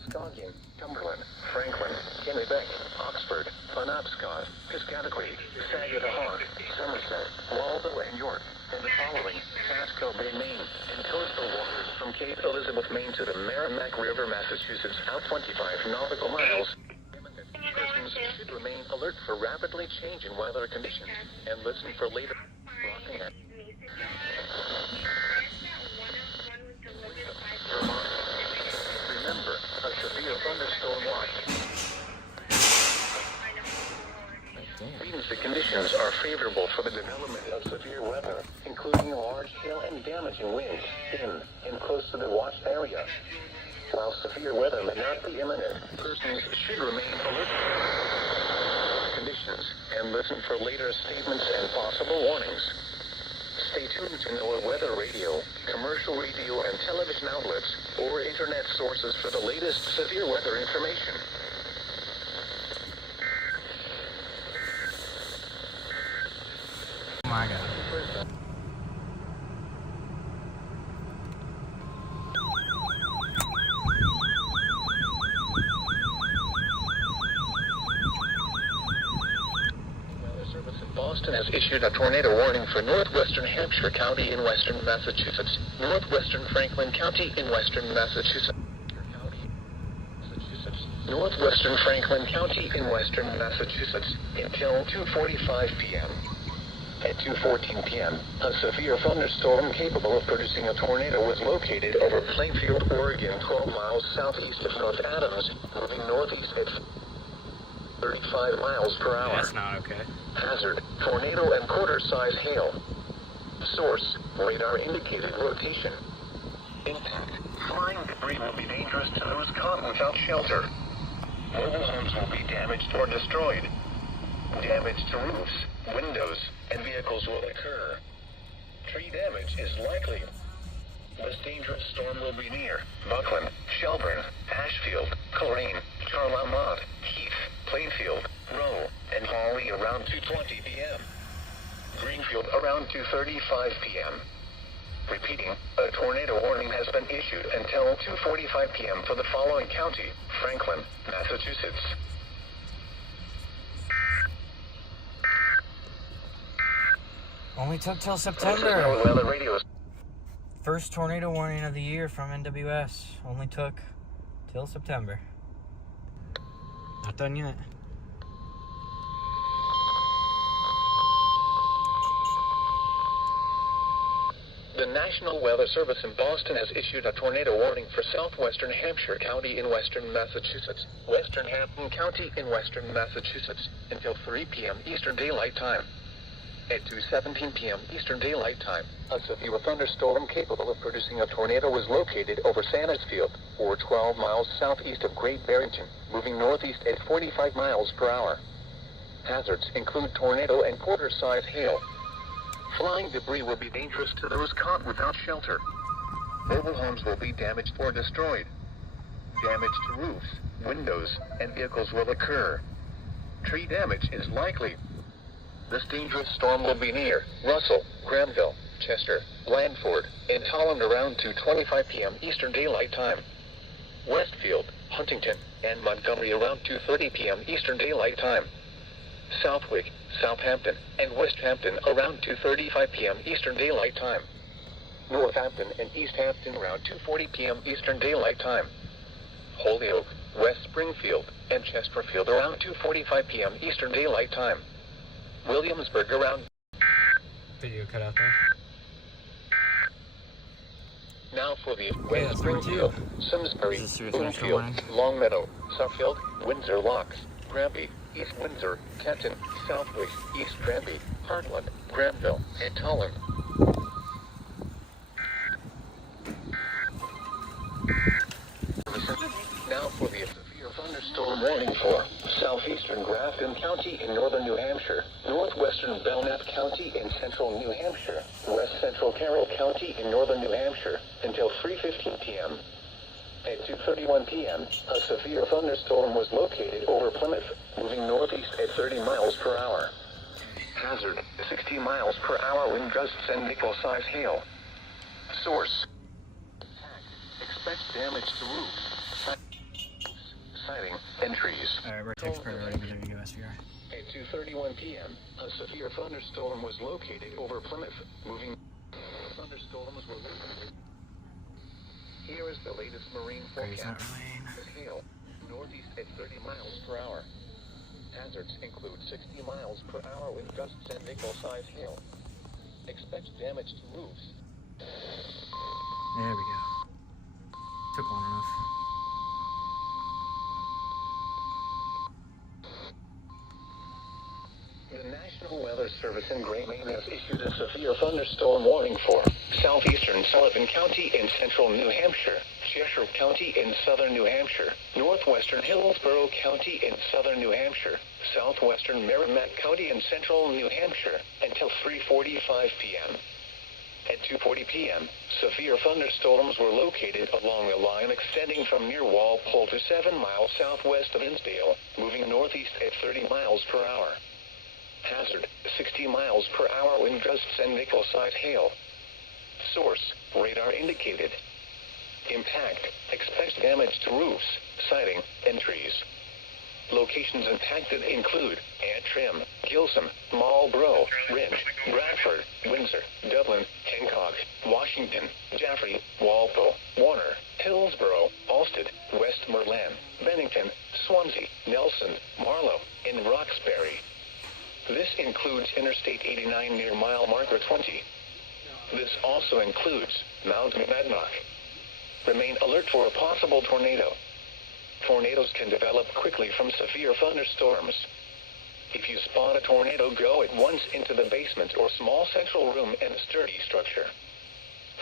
Muscogin, Cumberland, Franklin, Kennebec, Oxford, Penobscot, Piscataqui, Saginaw, Somerset, Waldo, and York, and the following: Pasco Bay, Maine, and coastal waters from Cape Elizabeth, Maine to the Merrimack River, Massachusetts, out 25 nautical miles. Persons should remain alert for rapidly changing weather conditions and listen for later rocking at. Remember, a severe thunderstorm watch means the conditions are favorable for the development of severe weather, including large hail and damaging winds in and close to the watch area. While severe weather may not be imminent, persons should remain alert to conditions and listen for later statements and possible warnings. Stay tuned to NOAA weather radio, commercial radio and television outlets, or internet sources for the latest severe weather information. Oh my God. Boston has issued a tornado warning for northwestern Hampshire County in western Massachusetts, northwestern Franklin County in western Massachusetts, northwestern Franklin County in western Massachusetts, until 2:45 p.m. At 2:14 p.m., a severe thunderstorm capable of producing a tornado was located over Plainfield, Oregon, 12 miles southeast of North Adams, moving northeast at 35 miles per hour. That's not okay. Hazard: tornado and quarter-size hail. Source: radar indicated rotation. Impact: flying debris will be dangerous to those caught without shelter. Mobile homes will be damaged or destroyed. Damage to roofs, windows, and vehicles will occur. Tree damage is likely. This dangerous storm will be near Buckland, Shelburne, Ashfield, Coleraine, Charlemont, Heath, Plainfield, Rowe, and Hawley around 2:20 p.m. Greenfield around 2:35 p.m. Repeating, a tornado warning has been issued until 2:45 p.m. for the following county: Franklin, Massachusetts. Only took till This is September. NOAA Weather Radio. First tornado warning of the year from NWS. Only took till September. Not done yet. The National Weather Service in Boston has issued a tornado warning for southwestern Hampshire County in western Massachusetts, western Hampton County in western Massachusetts, until 3 p.m. Eastern Daylight Time. At 2:17 p.m. Eastern Daylight Time, a severe thunderstorm capable of producing a tornado was located over Sandersfield, or 12 miles southeast of Great Barrington, moving northeast at 45 miles per hour. Hazards include tornado and quarter-size hail. Flying debris will be dangerous to those caught without shelter. Mobile homes will be damaged or destroyed. Damage to roofs, windows, and vehicles will occur. Tree damage is likely. This dangerous storm will be near Russell, Granville, Chester, Blandford, and Holland around 2:25 p.m. Eastern Daylight Time. Westfield, Huntington, and Montgomery around 2:30 p.m. Eastern Daylight Time. Southwick, Southampton, and West Hampton around 2:35 p.m. Eastern Daylight Time. Northampton and East Hampton around 2:40 p.m. Eastern Daylight Time. Holyoke, West Springfield, and Chesterfield around 2:45 p.m. Eastern Daylight Time. Williamsburg around. Video cut out there. Now for the Yeah, West that's number Springfield, two. Simsbury, This is serious national Bloomfield, warning. Longmeadow, Suffield, Windsor Locks, Granby, East Windsor, Kenton, Southwick, East Granby, Heartland, Granville, and Tolland. Now for the severe thunderstorm warning for southeastern Grafton County in northern New Hampshire, northwestern Belknap County in central New Hampshire, west central Carroll County in northern New Hampshire, until 3:15 p.m. At 2:31 p.m., a severe thunderstorm was located over Plymouth, moving northeast at 30 miles per hour. Hazard: 60 miles per hour wind gusts and nickel-size hail. Source: expect damage to roofs. siding, and trees. Alright, we're expert already, but there you go, SVR. At 2:31 p.m., a severe thunderstorm was located over Plymouth. Moving thunderstorms were located. Here is the latest marine forecast. Hail, northeast at 30 miles per hour. Hazards include 60 miles per hour wind gusts and nickel-sized hail. Expect damage to roofs. There we go. Took long enough. The National Weather Service in Great Maine has issued a severe thunderstorm warning for southeastern Sullivan County in central New Hampshire, Cheshire County in southern New Hampshire, northwestern Hillsborough County in southern New Hampshire, southwestern Merrimack County in central New Hampshire, until 3:45 p.m. At 2:40 p.m., severe thunderstorms were located along the line extending from near Walpole to 7 miles southwest of Innsdale, moving northeast at 30 miles per hour. Hazard, 60 miles per hour wind gusts and nickel-sized hail. Source, radar indicated. Impact, expect damage to roofs, siding, and trees. Locations impacted include Antrim, Gilsum, Marlborough, Rindge, Bradford, Windsor, Dublin, Hancock, Washington, Jaffrey, Walpole, Warner, Hillsborough, Alsted, Westmoreland, Bennington, Swansea, Nelson, Marlow, and Roxbury. This includes Interstate 89 near mile marker 20. This also includes Mount Monadnock. Remain alert for a possible tornado. Tornadoes can develop quickly from severe thunderstorms. If you spot a tornado, go at once into the basement or small central room in a sturdy structure.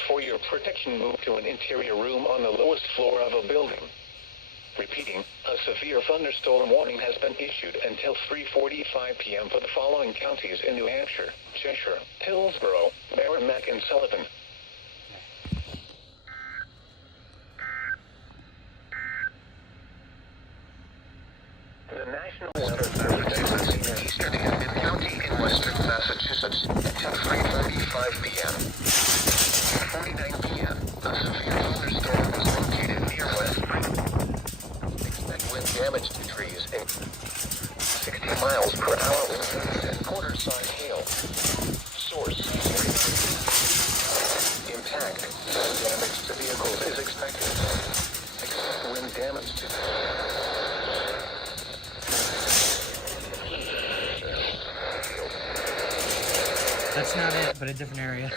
For your protection, move to an interior room on the lowest floor of a building. Repeating, a severe thunderstorm warning has been issued until 3:45 p.m. for the following counties in New Hampshire, Cheshire, Hillsborough, Merrimack, and Sullivan. The National Weather Service in eastern Hampden County in western Massachusetts until 3:35 p.m. At 49 p.m., a severe thunderstorm was located near West Expect wind damage to trees and 60 miles per hour wind gusts and quarter-size hail. Source, impact, damage to vehicles is expected. Expect wind damage to That's not it, but a different area.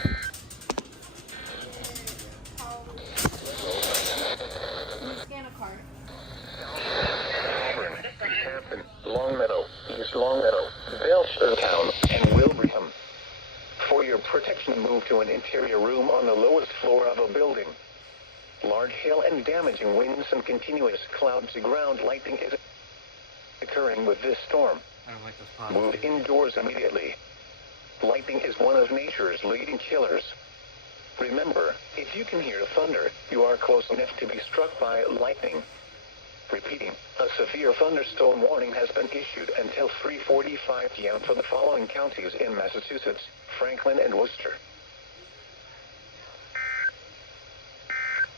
Scan a card. Auburn, Hampton, Longmeadow, East Longmeadow, Belchertown, and Wilbraham. For your protection, move to an interior room on the lowest floor of a building. Large hail and damaging winds and continuous cloud-to-ground lightning is occurring with this storm. I don't like those Move positives. indoors immediately. Lightning is one of nature's leading killers. Remember, if you can hear thunder, you are close enough to be struck by lightning. Repeating, a severe thunderstorm warning has been issued until 3:45 p.m. for the following counties in Massachusetts, Franklin and Worcester.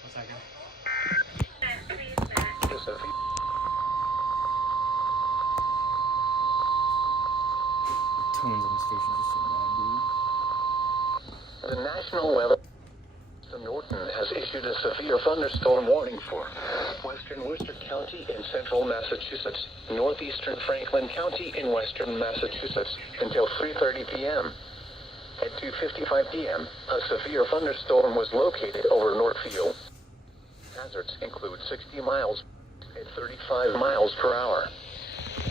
1 second. The severe Tones on the station just so bad, dude. The National Weather Norton has issued a severe thunderstorm warning for western Worcester County in central Massachusetts, northeastern Franklin County in western Massachusetts, until 3:30 p.m. At 2:55 p.m., a severe thunderstorm was located over Northfield. Hazards include 60 miles at 35 miles per hour.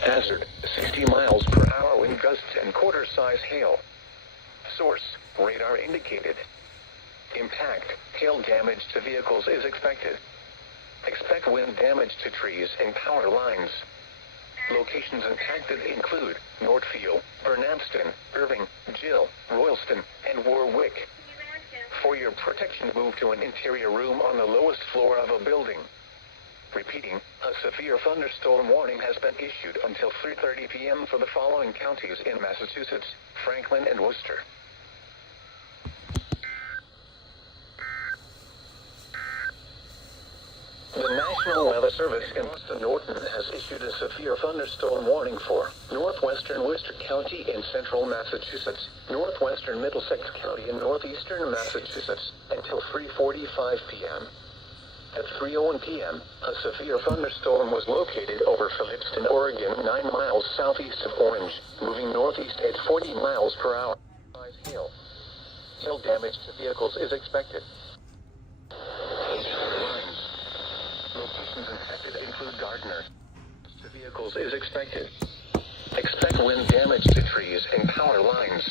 Hazard, 60 miles per hour wind gusts and quarter-size hail. Source, radar indicated. Impact, hail damage to vehicles is expected. Expect wind damage to trees and power lines. Locations impacted include Northfield, Bernamston, Irving, Gill, Royalston, and Warwick. For your protection, move to an interior room on the lowest floor of a building. Repeating, a severe thunderstorm warning has been issued until 3:30 p.m. for the following counties in Massachusetts, Franklin and Worcester. The National National Weather Service in Boston Norton has issued a severe thunderstorm warning for northwestern Worcester County in central Massachusetts, northwestern Middlesex County in northeastern Massachusetts, until 3:45 p.m. At 3:01 p.m., a severe thunderstorm was located over Phillipston, Oregon, 9 miles southeast of Orange, moving northeast at 40 miles per hour. Hail. Hail damage to vehicles is expected. Locations affected include Gardner. To vehicles is expected. Expect wind damage to trees and power lines.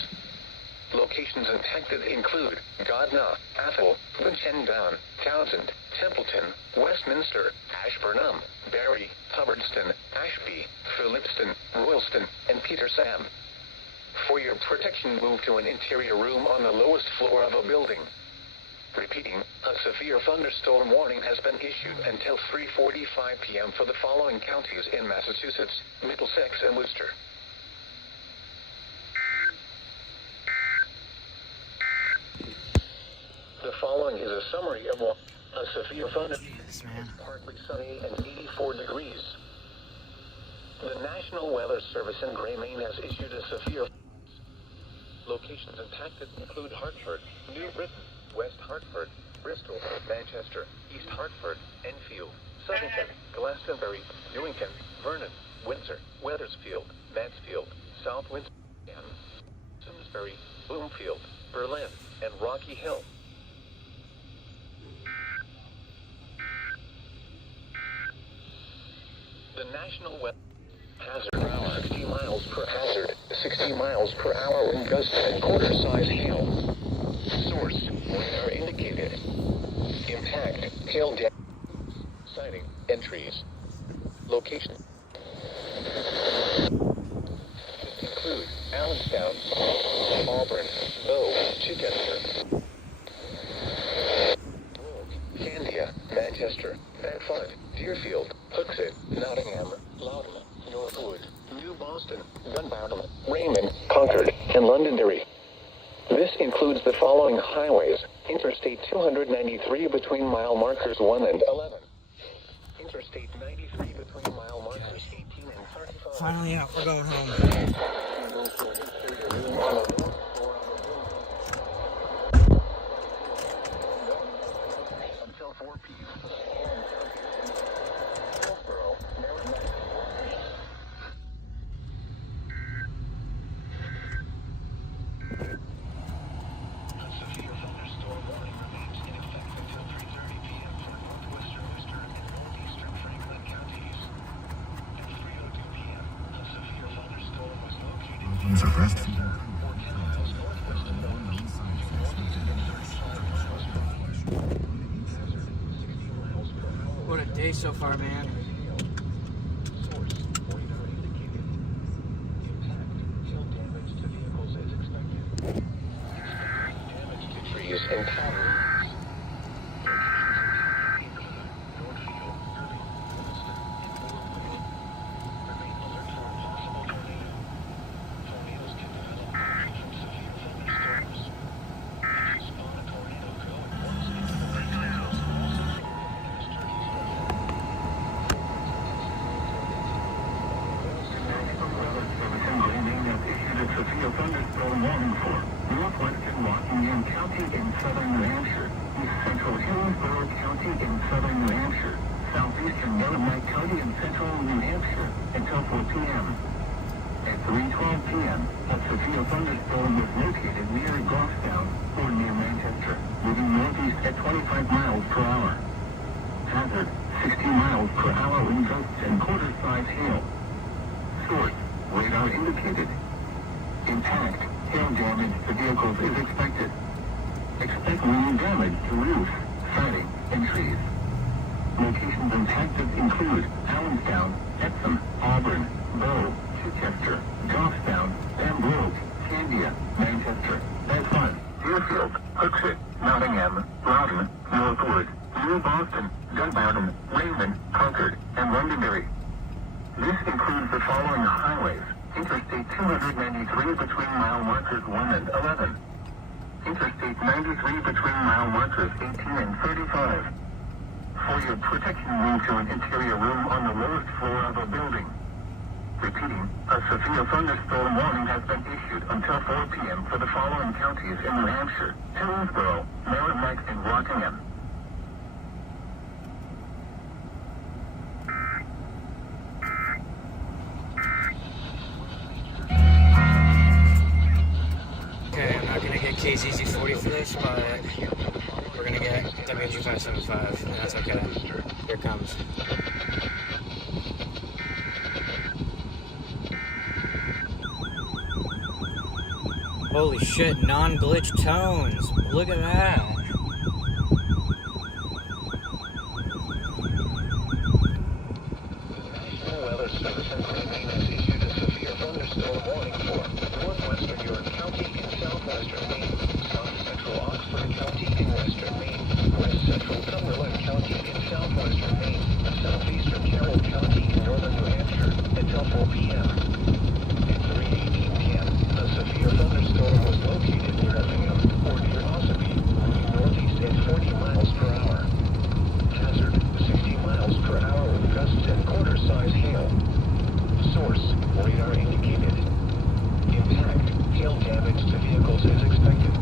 Locations impacted include Gardner, Athol, Winchendon, Townsend, Templeton, Westminster, Ashburnham, Barry, Hubbardston, Ashby, Phillipston, Royalston, and Petersham. For your protection, move to an interior room on the lowest floor of a building. Repeating, a severe thunderstorm warning has been issued until 3:45 p.m. for the following counties in Massachusetts, Middlesex and Worcester. The following is a summary of a severe thunderstorm. Partly sunny and 84 degrees. The National Weather Service in Gray, Maine has issued a severe. Locations impacted include Hartford, New Britain, West Hartford, Bristol, Manchester, East Hartford, Enfield, Southington, Glastonbury, Newington, Vernon, Windsor, Wethersfield, Mansfield, South Windsor, Simsbury, Bloomfield, Berlin, and Rocky Hill. The National Weather Hazard 60 miles per hazard, 60 miles per hour wind gusts and quarter-size hail. Source, radar indicated. Impact, hail damage, sighting, entries. Location. Include Allenstown, Auburn, Bow, Chichester, Candia, Manchester, Bedford, Deerfield, Hooksett, Nottingham, Loudon, Northwood, New Boston, Dunbarton, Raymond, Concord, and Londonderry. This includes the following highways: Interstate 293 between mile markers 1 and 11. Interstate 93 between mile markers 18 and 35. Finally out, we're going home. Until 4 p.m. What a day so far, man. Trees and power. Severe thunderstorm warning for northwestern Washington County in southern New Hampshire, east central Hillsborough County in southern New Hampshire, southeastern Willamette County in central New Hampshire until 4 p.m. At 3:12 p.m., a severe thunderstorm was located near Goffstown or near Manchester, moving northeast at 25 miles per hour. Hazard, 60 miles per hour wind gusts and quarter-size hail. Source, radar indicated. Impact, hail damage to vehicles is expected. Expect wind damage to roofs, siding, and trees. Locations impacted include Allenstown, Epsom, Auburn, Bow, Chichester, Goffstown, Pembroke, Candia, Manchester, Bedford, Deerfield, Hooksett, Nottingham, Loudon, Northwood, New Boston, Dunbarton, Raymond, Concord, and Londonderry. This includes the following highways: Interstate 293 between mile markers 1 and 11. Interstate 93 between mile markers 18 and 35. For your protection, move to an interior room on the lowest floor of a building. Repeating, a severe thunderstorm warning has been issued until 4 p.m. for the following counties in New Hampshire: Hillsborough, Merrimack, and Rockingham. Okay, I'm not gonna get KZZ40 for this, but we're gonna get WG575, and that's okay. Here it comes. Holy shit, non-glitch tones. Look at that. National Weather Service in Maine has issued a severe thunderstorm warning for northwestern York County in southwestern Maine, south central Oxford County in western Maine, west central Cumberland County in southwestern Maine, southeastern Carroll County in northern New Hampshire until 4 p.m. At 3:18 p.m., a severe thunderstorm was located near Effingham or near Ossipee, moving northeast at 40 miles per hour. Hazard, 60 miles per hour with gusts and quarter-size hail. Source, radar indicated. Impact, hail damage to vehicles is expected.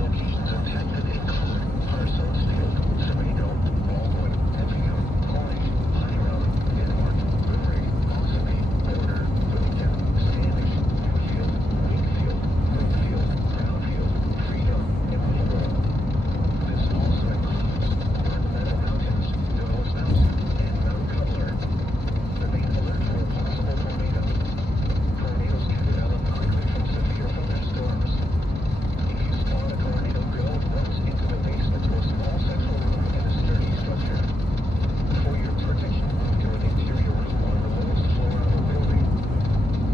Locations impacted include Parsonsfield, Cerrito, Baldwin, Effingham, Cornish, Hiram, Denmark, Limerick, Ossipee, Border, Whittington, Standish, Newfield, Wakefield, Brookfield, Brownfield, Freedom, and Marlborough. This also includes North Meadow Mountains, Douglas Mountain, and Mount Cutler. Remain alert for a possible tornado. Tornadoes can develop quickly from severe thunderstorms. If you spot a tornado, go once into the basement to a small central room in a sturdy structure. For your protection, move to an interior room on the lowest floor of a building.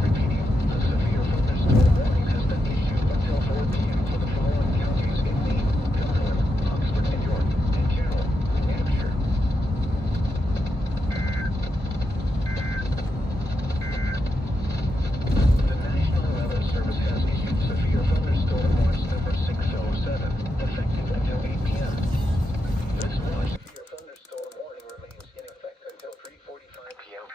Repeating, a severe thunderstorm warning has been issued until 4 p.m. for the following counties in Maine, Cumberland, Oxford and York, and Carroll, New Hampshire. The National Weather Service has issued severe thunderstorm watch number 607, effective until 8 p.m. This watch severe thunderstorm warning remains in effect until 3:45 p.m.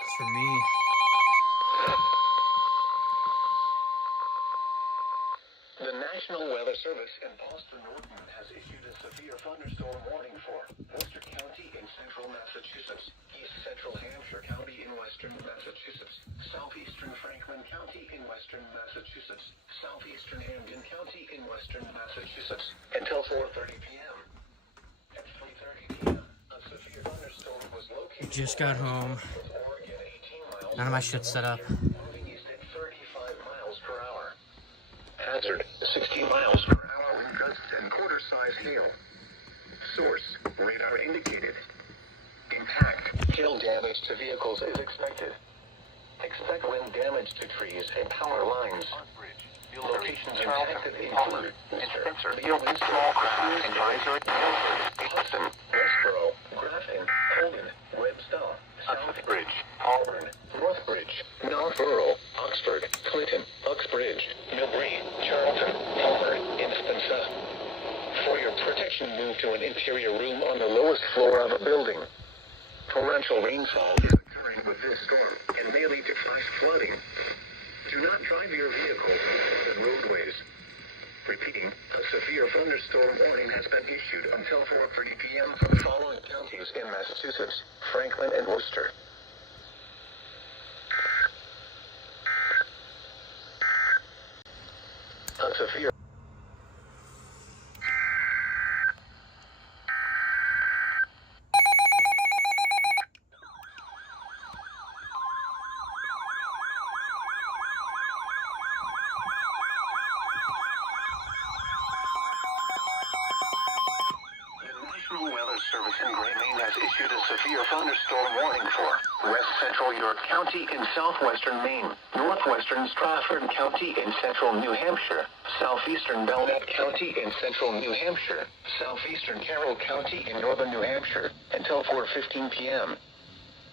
It's for me. The National Weather Service in Paxton and Holden has issued a severe thunderstorm warning for Worcester County in central Massachusetts, east central Hampshire County in western Massachusetts, southeastern Franklin County in western Massachusetts, southeastern Hamden County in western Massachusetts, until 4:30 p.m. At 3:30 p.m., a severe thunderstorm was located. Just got home. with Oregon 18 miles None of my shit's set up. moving east at 35 miles per hour. Hazard, 60 miles per hour with gusts and quarter-size hail. Source, radar indicated. Impact, hail damage to vehicles is expected. Expect wind damage to trees and power lines. Locations impacted include Spencer, small craft advisory, Hudson, Westboro, Grafton, Holden, Webster, Southbridge, Auburn, Northbridge, Northborough, Oxford, Clinton, Uxbridge, Millbury, Charlton, Palmer, and Spencer. For your protection, move to an interior room on the lowest floor of a building. Torrential rainfall is occurring with this storm and may lead to flash flooding. Do not drive your vehicle on roadways. Repeating, a severe thunderstorm warning has been issued until 4:30 p.m. for the following counties in Massachusetts: Franklin and Worcester. A severe National Weather Service Service in Gray, Maine has issued a severe thunderstorm warning for West Central York County in southwestern Maine, northwestern Strafford County in central New Hampshire, southeastern Belknap County in central New Hampshire, southeastern Carroll County in northern New Hampshire, until 4:15 p.m.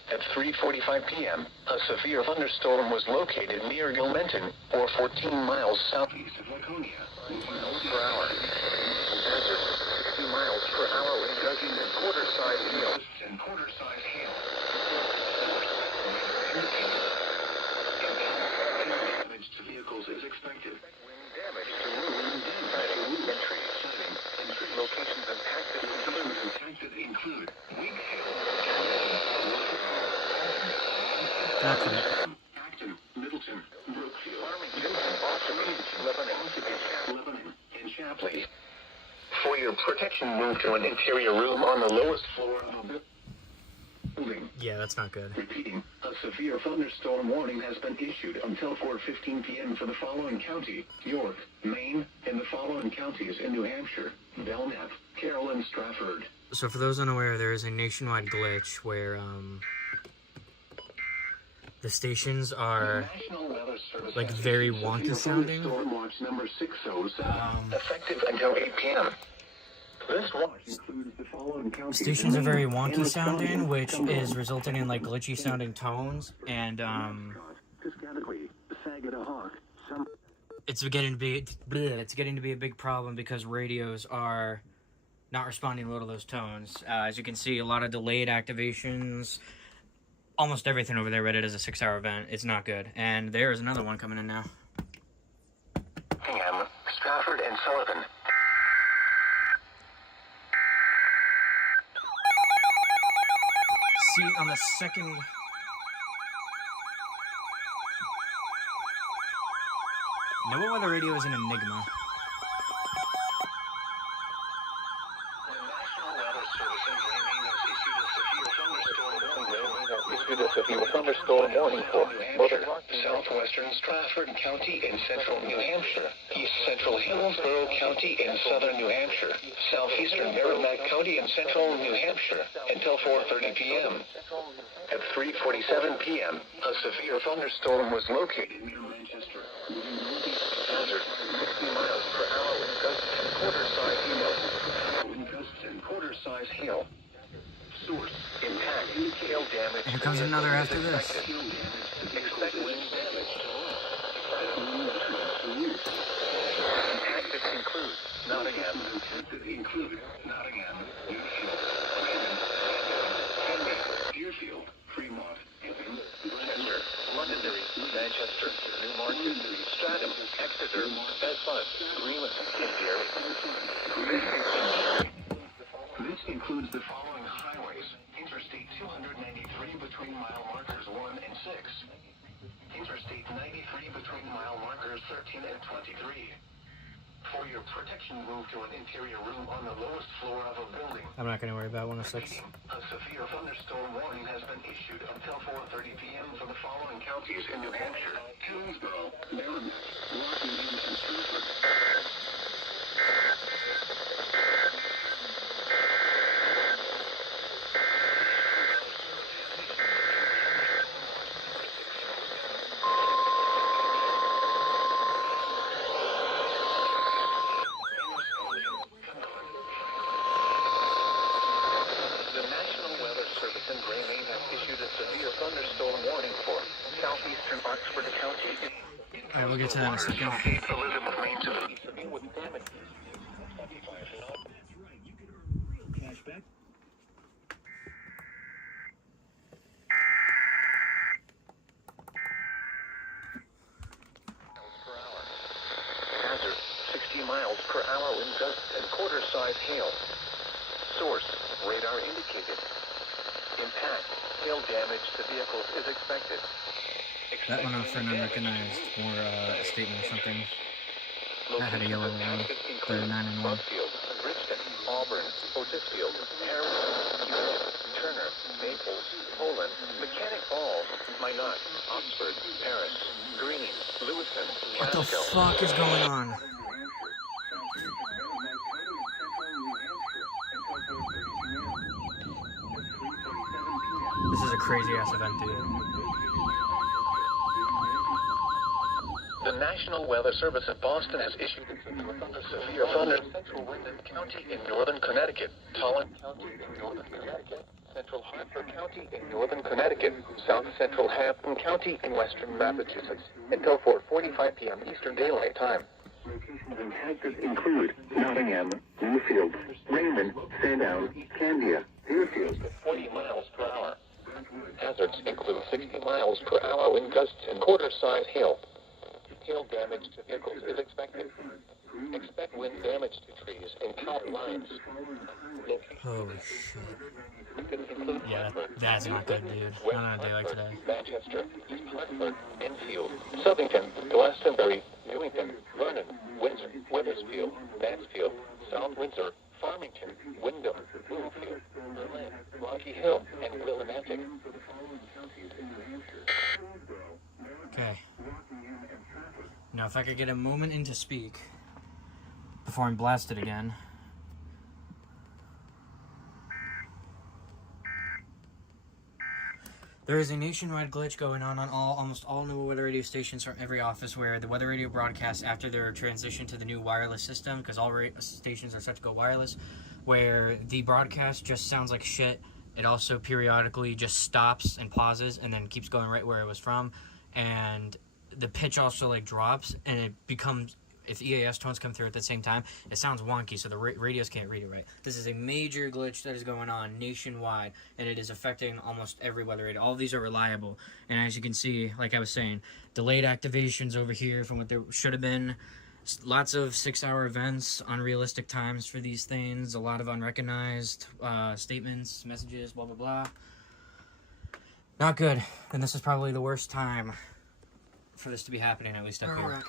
At 3:45 p.m., a severe thunderstorm was located near Gilmenton, or 14 miles southeast of Laconia, moving miles per hour. Hazard, 60 miles per hour wind gusts and quarter-size hail. Damage to vehicles is expected. Wind damage to roofs, siding, and trees. Locations impacted include weak hail. Acton, Middleton, Brookfield, Farmington, Lebanon, and Shapley. For your protection, move to an interior room on the lowest floor of the building. Yeah, that's not good. Repeating, a severe thunderstorm warning has been issued until 4:15 p.m. for the following county: York, Maine, and the following counties in New Hampshire: Belknap, Carroll, and Strafford. So for those unaware, there is a nationwide glitch where the stations are like very wonky sounding. Storm watch number 607, effective until 8 p.m. This watch includes the following counties. Stations are very wonky sounding, which is resulting in like glitchy sounding tones, and it's getting to be a big problem because radios are not responding well to those tones. As you can see, a lot of delayed activations. Almost everything over there rated as a 6-hour event. It's not good. And there is another one coming in now. PM, Strafford and Sullivan. See, on the second... NOAA weather radio is an enigma. A severe thunderstorm warning for southwestern Strafford County in central New Hampshire, east central Hillsborough County in southern New Hampshire, southeastern Merrimack County in central New Hampshire until 4:30 p.m. At 3:47 p.m., a severe thunderstorm was located near Manchester, moving northeast hazard, 60 miles per hour wind gusts and quarter-size hail. Wind gusts and quarter-size hail. Source, impact, hail damage. Here comes another after this. Expect wind damage. Impacted include Nottingham. Deerfield, Fremont, Chester, Londonderry, Manchester, Newmarket, Stratham, Exeter, Bedford, Greenland, and Derry. This includes the following highways: Interstate 293 between mile markers 1 and 6. Interstate 93 between mile markers 13 and 23. For your protection, move to an interior room on the lowest floor of a building. I'm not going to worry about 106. A severe thunderstorm warning has been issued until 4:30 p.m. for the following counties in New Hampshire: Hillsborough, Merrimack, Rockingham, and Strafford. Alright, we'll get to that in a second. Hazard, 60 miles per hour wind gusts and quarter-size hail. Source, radar indicated. Impact, hail damage to vehicles is expected. That went off for an unrecognized or a statement or something. That had a yellow line. They're 9 and 1. Bridgeton, Auburn, Otisfield, Harrison, Turner, Naples, Poland, Mechanic Falls, Minot, Oxford, Paris, Green, Lewiston, What the Casco. fuck is going on? crazy ass event, dude. The National Weather Service in Boston has issued a severe thunder central Wyndham County in northern Connecticut, Tolland County in northern Connecticut, central Hartford County in northern Connecticut, south central Hampton County in western Massachusetts, until 4:45 p.m. Eastern Daylight Time. Locations and hazards include Nottingham, Newfield, Raymond, Sandown, Candia, Deerfield. 40 miles per hour. Hazards include 60 miles per hour wind gusts and quarter-size hail. Hail damage to vehicles is expected. Expect wind damage to trees and power lines. Holy shit. Yeah, that's not good, dude. Not on a day like today. Manchester, East Hartford, Enfield, Southington, Glastonbury, Newington, Vernon, Windsor, Wethersfield, Mansfield, South Windsor, Farmington, Wyndham, Bloomfield, Berlin, Rocky Hill, and Willimantic. Okay. Now, if I could get a moment in to speak before I'm blasted again. There is a nationwide glitch going on almost all new weather radio stations from every office where the weather radio broadcasts after their transition to the new wireless system, because all stations are set to go wireless, where the broadcast just sounds like shit. It also periodically just stops and pauses and then keeps going right where it was from. And the pitch also like drops, and it becomes, if EAS tones come through at the same time, it sounds wonky, so the radios can't read it right. This is a major glitch that is going on nationwide, and it is affecting almost every weather radio. All of these are reliable, and as you can see, like I was saying, delayed activations over here from what there should have been. Lots of 6-hour events, unrealistic times for these things, a lot of unrecognized statements, messages, blah, blah, blah. Not good, and this is probably the worst time for this to be happening, at least up here.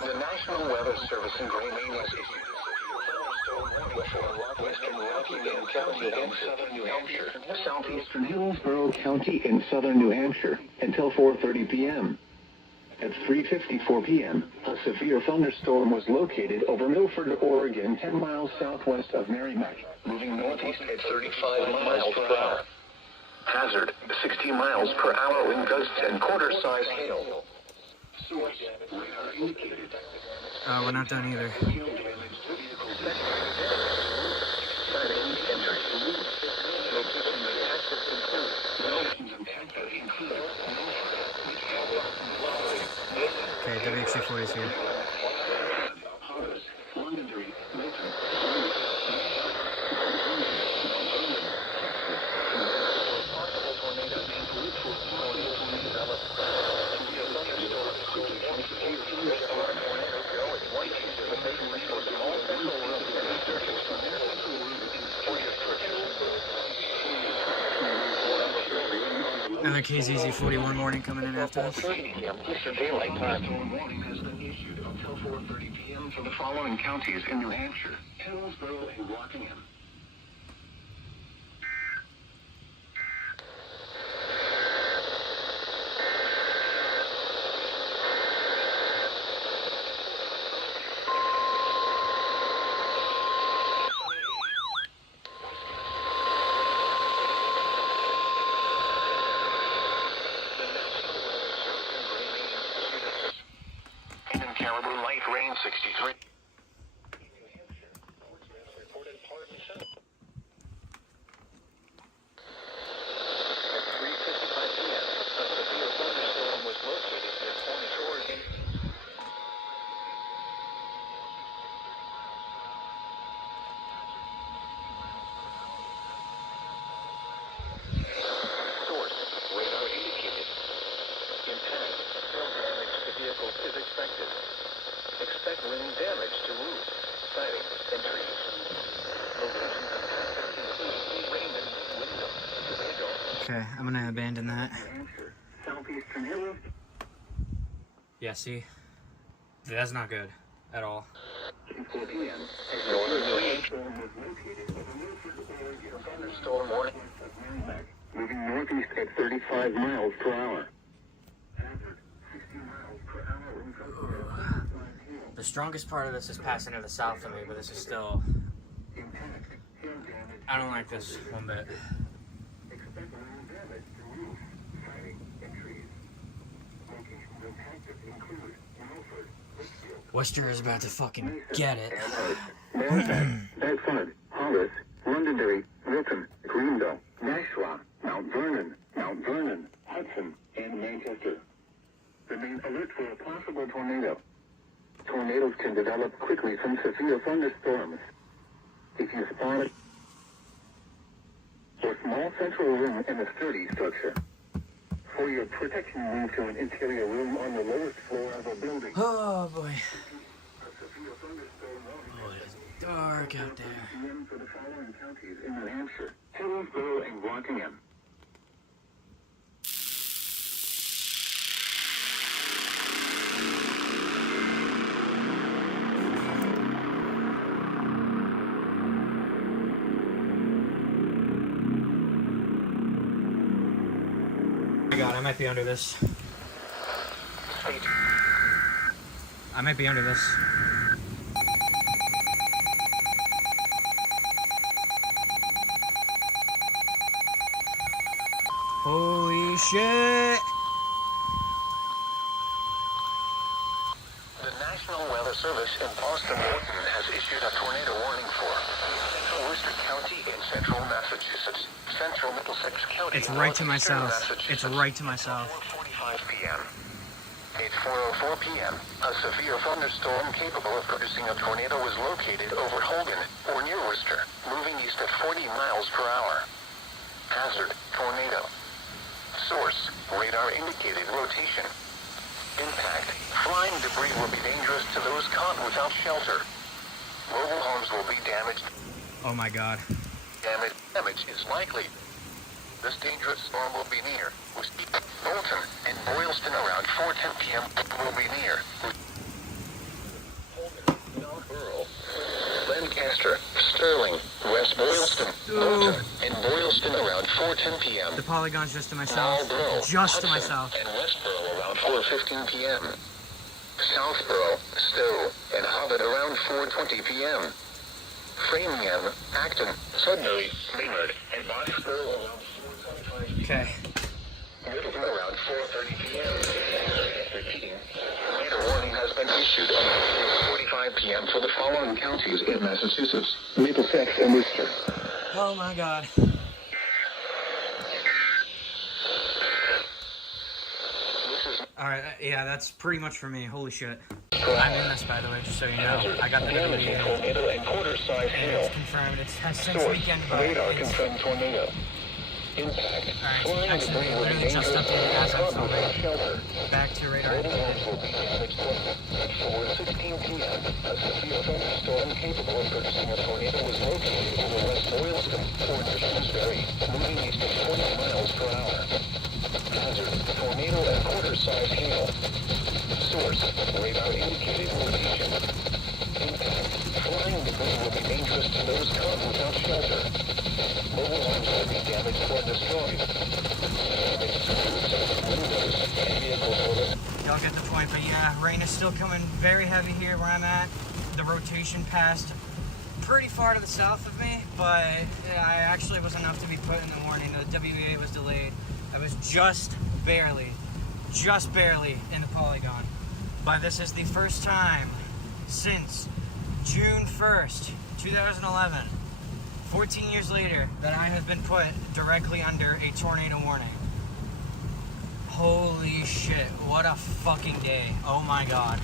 The National Weather Service in Great Maine has issued western Rockingham County in southern New Hampshire, southeastern Hillsborough County in southern New Hampshire until 4:30 p.m. At 3:54 p.m., a severe thunderstorm was located over Milford, Oregon, 10 miles southwest of Merrimack, moving northeast at 35 miles per hour. Hazard, 60 miles per hour wind gusts and quarter-size hail. Source, radar indicated. We're not done either. Okay, WXC40 is here. Another KZZ 41 warning coming in after this. Eastern Daylight Time. Warning has been issued until 4:30 p.m. for the following counties in New Hampshire: Hillsborough and Rockingham. Caliber light rain 63. Expect wind damage to roofs, siding, and trees. Locations include Raymond, Wyndham, Okay, I'm gonna abandon that. Southeastern Hills. Yeah, see? That's not good at all. 4 p.m. Northern New Thunderstorm Hampshire. was located over Milford, Oregon. Thunderstorm warning. Moving northeast at 35 miles per hour. Hazard, 60 miles per hour wind gusts The strongest part of this is passing to the south of me, but this is still... I don't like this one bit. Worcester is about to fucking get it. Bedford, Hollis, Londonderry, Milton, Greenville, Nashua, Mount Vernon, Hudson, and Manchester. Remain alert for a possible tornado. Tornadoes can develop quickly from severe thunderstorms. If you spot it, a small central room in a sturdy structure. For your protection, move to an interior room on the lowest floor of a building. Oh boy. Oh, it's dark out there. For the following counties in New Hampshire, Hillsborough and Rockingham. Oh my god, I might be under this. I might be under this. Holy shit! The National Weather Service in Paxton and Holden has issued a tornado warning for Central Worcester County in central Massachusetts, central Middlesex County. It's right to my south. It's right to my south. 4:45 p.m. At 4:04 p.m., a severe thunderstorm capable of producing a tornado was located over Holden or near Worcester, moving east at 40 miles per hour. Hazard: tornado. Source: radar indicated rotation. Impact: flying debris will be dangerous to those caught without shelter. Mobile homes will be damaged. Oh my god. Damage is likely. This dangerous storm will be near Bolton and Boylston around 4:10 p.m. will be near Holden, Northborough, Lancaster, Sterling, West Boylston, Bolton, and Boylston around 4:10 p.m. The polygon's just to my south. Marlborough, Just to my Hudson, south. and Westborough around 4:15 p.m. Southborough, Stow, and Hobbit around 4:20 p.m. Framingham, Acton, Sudbury, Maynard, and Boxborough around 4:25 p.m. Okay. Middleton around 4:30 p.m. Repeating, tornado warning has been issued at 4:45 p.m. for the following counties in Massachusetts: Middlesex and Worcester. Oh my god. Alright, yeah, that's pretty much for me. Holy shit. I'm in this, by the way, just so you know. I got the Damaging WBA. tornado and quarter-size hail. It's confirmed. It's since Source: weekend, but radar it's... confirmed tornado. Impact: Alright, flying actually, debris will be literally just dangerous to updated as those I'm caught without filming. shelter. Back to radar. Mobile homes will be damaged. At 4:16 p.m., a severe thunderstorm capable of producing a tornado was located over West Boylston or near Shrewsbury, moving east at 40 miles per hour. Hazard: tornado and quarter-size hail. Source: radar indicated rotation. Impact: flying debris will be dangerous to those caught without shelter. Mobile homes will be damaged or destroyed. Damaged roofs, windows, and vehicles will... Y'all get the point, but yeah, rain is still coming very heavy here where I'm at. The rotation passed pretty far to the south of me, but I actually was enough to be put in the warning. The WEA was delayed. I was just barely in the polygon. But this is the first time since June 1st, 2011, 14 years later, that I have been put directly under a tornado warning. Holy shit, what a fucking day. Oh my god.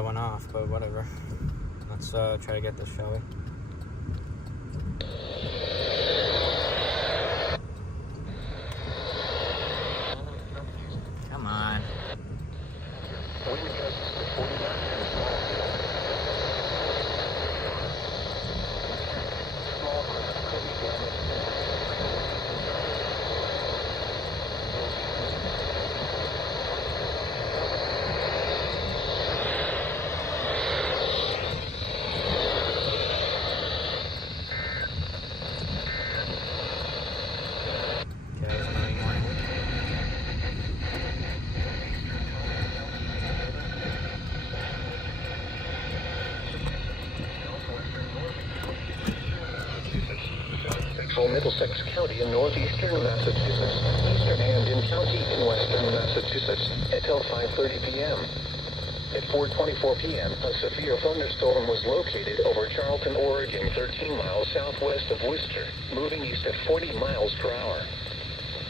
I went off, but whatever. Let's try to get this, shall we? Come on. Middlesex County in northeastern Massachusetts, eastern Hampden County in western Massachusetts, until 5:30 p.m. At 4:24 p.m., a severe thunderstorm was located over Charlton, Oregon, 13 miles southwest of Worcester, moving east at 40 miles per hour.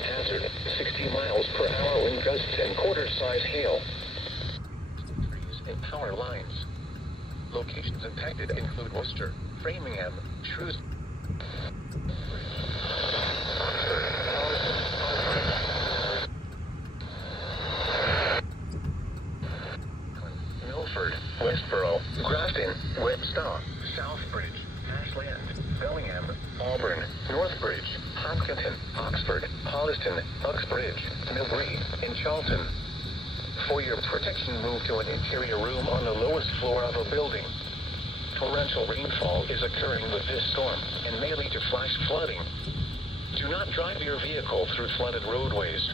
Hazard, 60 miles per hour wind gusts and quarter-size hail. Trees and power lines. Locations impacted include Worcester, Framingham, Shrewsbury, Milford, Westboro, Grafton, Webster, Southbridge, Ashland, Bellingham, Auburn, Northbridge, Hopkinton, Oxford, Holliston, Uxbridge, Millbury, and Charlton. For your protection, move to an interior room on the lowest floor of a building. Torrential rainfall is occurring with this storm and may lead to flash flooding. Do not drive your vehicle through flooded roadways.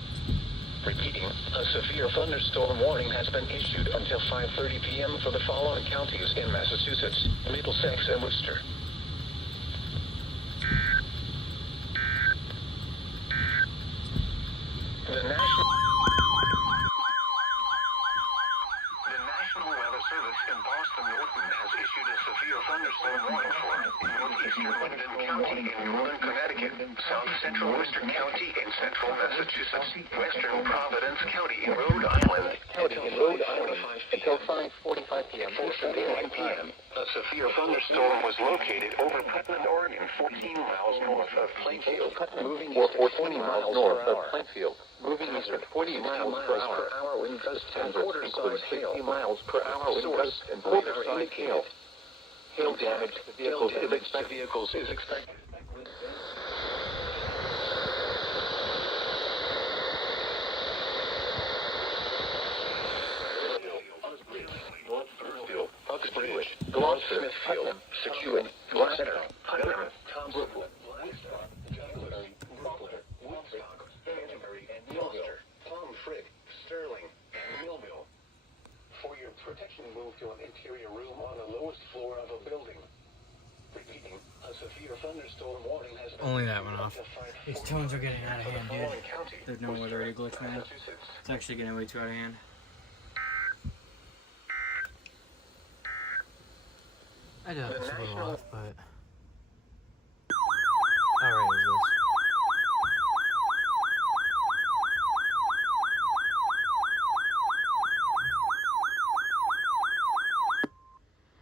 Repeating, a severe thunderstorm warning has been issued until 5:30 p.m. for the following counties in Massachusetts: Middlesex and Worcester. The National Weather Service in Boston, Norton has issued a severe thunderstorm warning for northeastern London County in northern Connecticut, south central Worcester County in central Massachusetts, western Providence County in Rhode Island, until 5:45 p.m. Eastern Daylight Time. A severe thunderstorm was located over Putnam, Oregon, 14 miles north of Plainfield, moving east at 20 miles north of Plainfield. Moving east at 40 miles per hour, wind gusts and quarter-size hail. 60 miles per hour wind gusts and quarter-size hail. Hail damage to vehicles is expected. Uxbridge, Gloucester, Smithfield, Situate, Gloucester, Putnam, Thompson, Blackstock, Douglas, Butler, Woodstock, Canterbury, and Gloucester, Pomfret, Sterling, and Millville. For your protection, move to an interior room on the lowest floor of a building. Repeating, a severe thunderstorm warning has been Only that went off. These tones are getting out of hand, dude. There's no way they're ready to glitch, man. It's actually getting way too out of hand. I know it's a little off, but how right is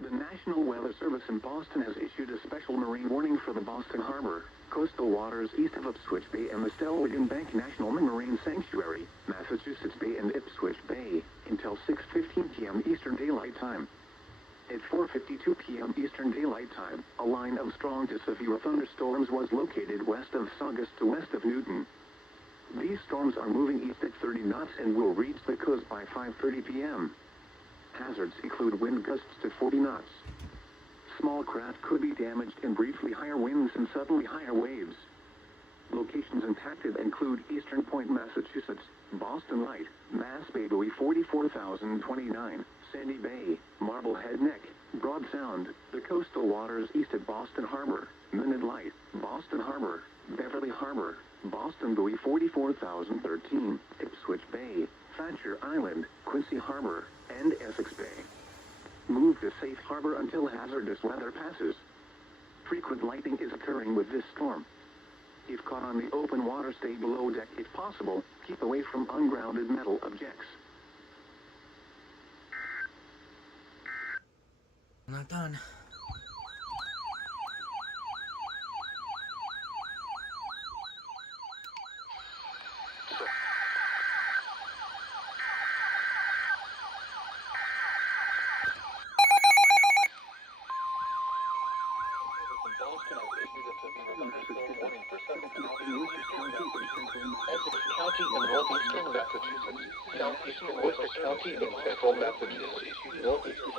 this? The National Weather Service in Boston has issued a special marine warning for the Boston Harbor, coastal waters east of Ipswich Bay and the Stow MA National Marine Sanctuary, Massachusetts Bay and Ipswich Bay, until 6:15 p.m. Eastern Daylight Time. At 4:52 p.m. Eastern Daylight Time, a line of strong to severe thunderstorms was located west of Saugus to west of Newton. These storms are moving east at 30 knots and will reach the coast by 5:30 p.m. Hazards include wind gusts to 40 knots. Small craft could be damaged and briefly higher winds and suddenly higher waves. Locations impacted include Eastern Point, Massachusetts, Boston Light, Mass Bay Buoy 44,029, Sandy Bay, Marblehead Neck, Broad Sound, the coastal waters east at Boston Harbor, Minute Light, Boston Harbor, Beverly Harbor, Boston Buoy 44,013, Ipswich Bay, Thatcher Island, Quincy Harbor, and Essex Bay. Move to safe harbor until hazardous weather passes. Frequent lightning is occurring with this storm. If caught on the open water, stay below deck if possible. Keep away from ungrounded metal objects. Still not done. County in northeastern Massachusetts, southeastern Worcester County in central Massachusetts, northeastern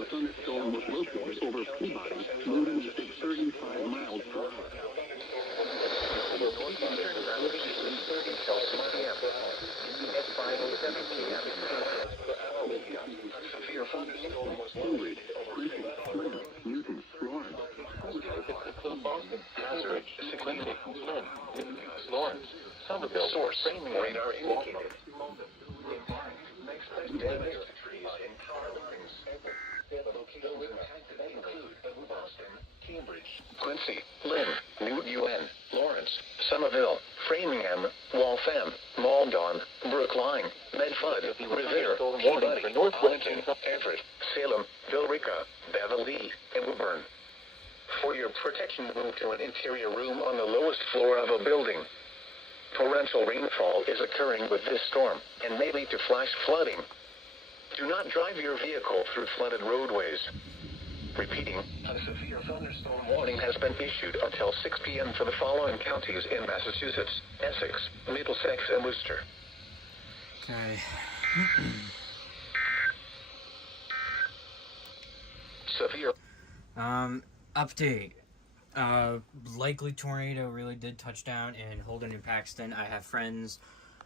The thunderstorm was located over Peabody, moving at 35 miles per hour. Severe thunderstorm was Cambridge, Quincy, Plymouth, Newton, Lawrence, Boston, Nazareth, Quincy, Lynn, Lawrence, Somerville, source, framing radar indicated. Expect damage to trees and power lines. Locations impacted include Boston, Cambridge, Quincy, Lynn, New UN, Lawrence, Somerville, Framingham, Waltham, Maldon, Brookline, Medford, Revere, Peabody, Northampton, Everett, Salem, Billerica, Beverly, and Woburn. For your protection, move to an interior room on the lowest floor of a building. Torrential rainfall is occurring with this storm and may lead to flash flooding. Do not drive your vehicle through flooded roadways. Repeating, a severe thunderstorm warning has been issued until 6 p.m. for the following counties in Massachusetts: Essex, Middlesex, and Worcester. Okay. Severe. Update. Likely tornado really did touch down in Holden and Paxton. I have friends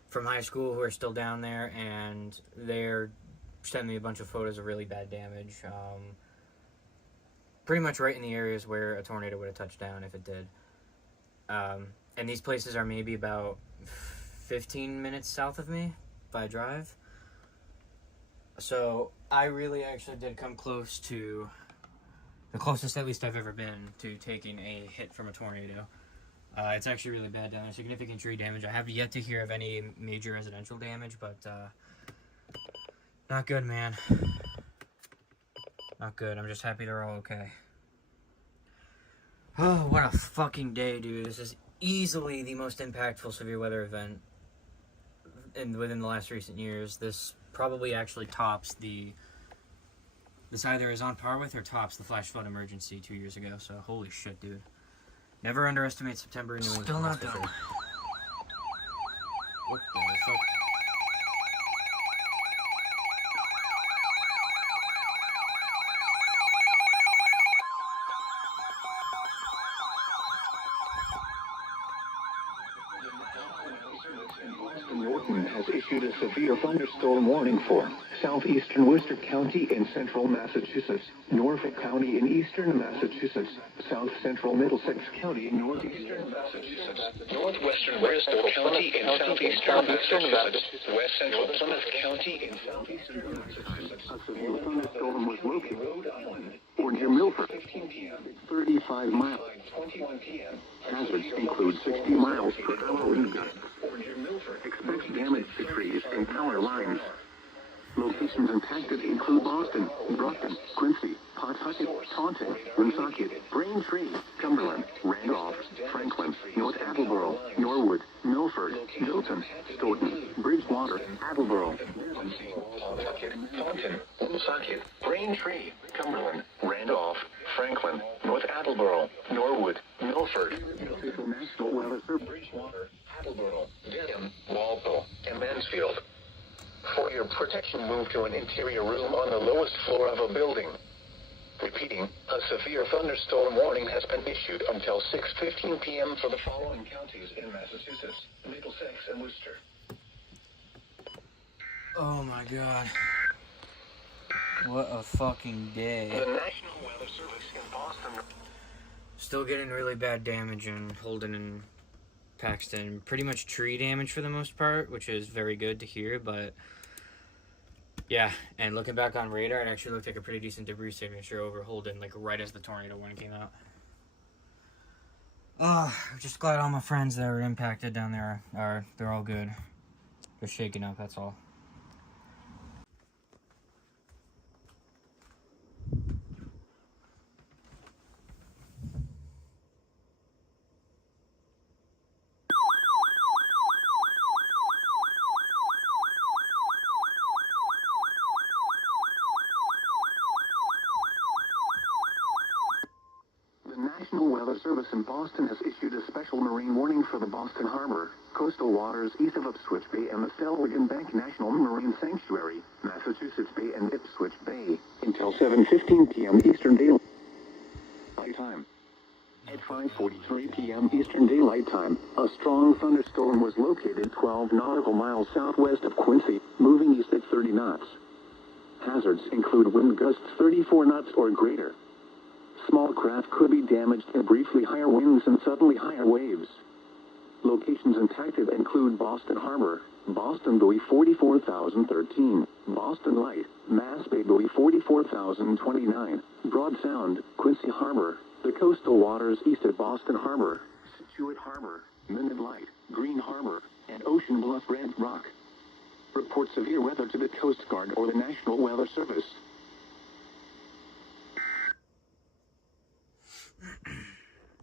from high school who are still down there, and they're sending me a bunch of photos of really bad damage. Pretty much right in the areas where a tornado would have touched down if it did. And these places are maybe about 15 minutes south of me by drive. So I really actually did come close to the closest at least I've ever been to taking a hit from a tornado. It's actually really bad down there. Significant tree damage. I have yet to hear of any major residential damage, but not good, man. Not good. I'm just happy they're all okay. Oh, what a fucking day, dude. This is easily the most impactful severe weather event within the last recent years. This probably actually tops this either is on par with or tops the flash flood emergency 2 years ago. So, holy shit, dude. Never underestimate September in New England. Still not done. What the fuck? Norton has issued a severe thunderstorm warning for southeastern Worcester County in central Massachusetts, Norfolk County in eastern Massachusetts, south central Middlesex County in northeastern Massachusetts, Northwestern Bristol County in southeastern Massachusetts, West Central Plymouth County in southeastern Massachusetts. A severe thunderstorm was located for Near Milford, 15 p.m. 35 miles. 21 p.m. Hazards include 60 miles per hour wind gusts. Expect damage to trees and power lines. Locations impacted include Boston, Brockton, Quincy, Pawtucket, Taunton, Woonsocket, Braintree, Cumberland, Randolph, Franklin, North Attleboro, Norwood, Milford, Milton, Stoughton, Bridgewater, Attleboro, Pawtucket, Taunton, Woonsocket, Braintree, Cumberland, Randolph, Franklin, North Attleboro, Norwood, Milford, National Weather Service. Bridgewater, Attleboro, Dedham, Walpole, and Mansfield. For your protection, move to an interior room on the lowest floor of a building. Repeating, a severe thunderstorm warning has been issued until 6:15 p.m. for the following counties in Massachusetts: Middlesex and Worcester. Oh my god. What a fucking day. The National Weather Service in Boston. Still getting really bad damage in Holden and Paxton. Pretty much tree damage for the most part, which is very good to hear, but yeah, and looking back on radar, it actually looked like a pretty decent debris signature over Holden, like right as the tornado warning came out. Oh, I'm just glad all my friends that were impacted down there they're all good. Just shaking up, that's all. The National Weather Service in Boston has issued a special marine warning for the Boston Harbor, coastal waters east of Ipswich Bay and the Selwyn Bank National Marine Sanctuary, Massachusetts Bay and Ipswich Bay, until 7:15 p.m. Eastern Daylight Time. At 5:43 p.m. Eastern Daylight Time, a strong thunderstorm was located 12 nautical miles southwest of Quincy, moving east at 30 knots. Hazards include wind gusts 34 knots or greater. Small craft could be damaged and briefly higher winds and suddenly higher waves. Locations impacted include Boston Harbor, Boston buoy 44,013, Boston Light, Mass Bay buoy 44,029, Broad Sound, Quincy Harbor, the coastal waters east of Boston Harbor, Scituate Harbor, Minden Light, Green Harbor, and Ocean Bluff Red Rock. Report severe weather to the Coast Guard or the National Weather Service.